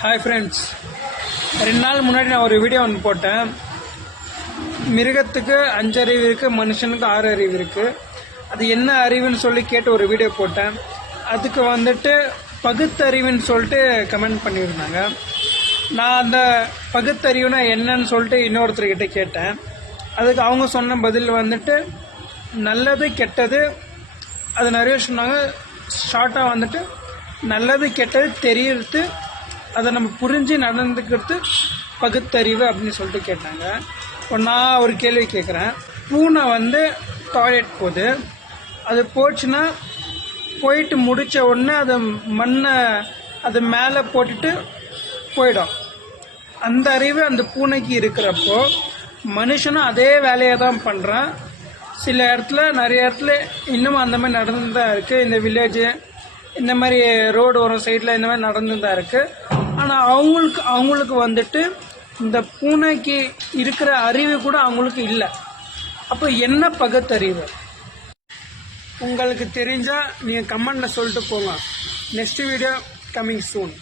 Hi friends, 2 நாள் முன்னாடி நான் ஒரு வீடியோ ஒன்று போட்டேன். மிருகத்துக்கு 5 அறிவு இருக்குது, மனுஷனுக்கு 6 அறிவு இருக்குது. அது என்ன அறிவுன்னு சொல்லி கேட்டு ஒரு வீடியோ போட்டேன். அதுக்கு வந்துட்டு பகுத்தறிவுன்னு சொல்லிட்டு கமெண்ட் பண்ணியிருந்தாங்க. நான் அந்த பகுத்தறிவுனா என்னன்னு சொல்லிட்டு இன்னொருத்தர்கிட்ட கேட்டேன். அதுக்கு அவங்க சொன்ன பதில் வந்துட்டு நல்லது கெட்டது, அது நிறைய சொன்னாங்க. ஷார்ட்டாக வந்துட்டு நல்லது கெட்டது தெரியறது, அதை நம்ம புரிஞ்சு நடந்துக்கிறது பகுத்தறிவு அப்படின்னு சொல்லிட்டு கேட்டாங்க. இப்போ நான் ஒரு கேள்வி கேட்குறேன். பூனை டாய்லெட் போகுது, அது போச்சுன்னா போயிட்டு முடித்த உடனே அதை மண்ணை அது மேலே போட்டுட்டு போயிடும். அந்த அறிவு அந்த பூனைக்கு இருக்கிறப்போ மனுஷனும் அதே வேலையை தான் பண்ணுறான். சில இடத்துல நிறைய இடத்துல இன்னும் அந்த மாதிரி நடந்து தான் இருக்குது. இந்த வில்லேஜு இந்த மாதிரி ரோடு வரும் சைடில் இந்த மாதிரி நடந்து தான் இருக்குது. ஆனால் அவங்களுக்கு வந்துட்டு இந்த பூனைக்கு இருக்கிற அறிவு கூட அவங்களுக்கு இல்லை. அப்போ என்ன பகுத்தறிவு? உங்களுக்கு தெரிஞ்சால் நீங்கள் கமெண்டில் சொல்லிட்டு போங்க. Next video coming soon.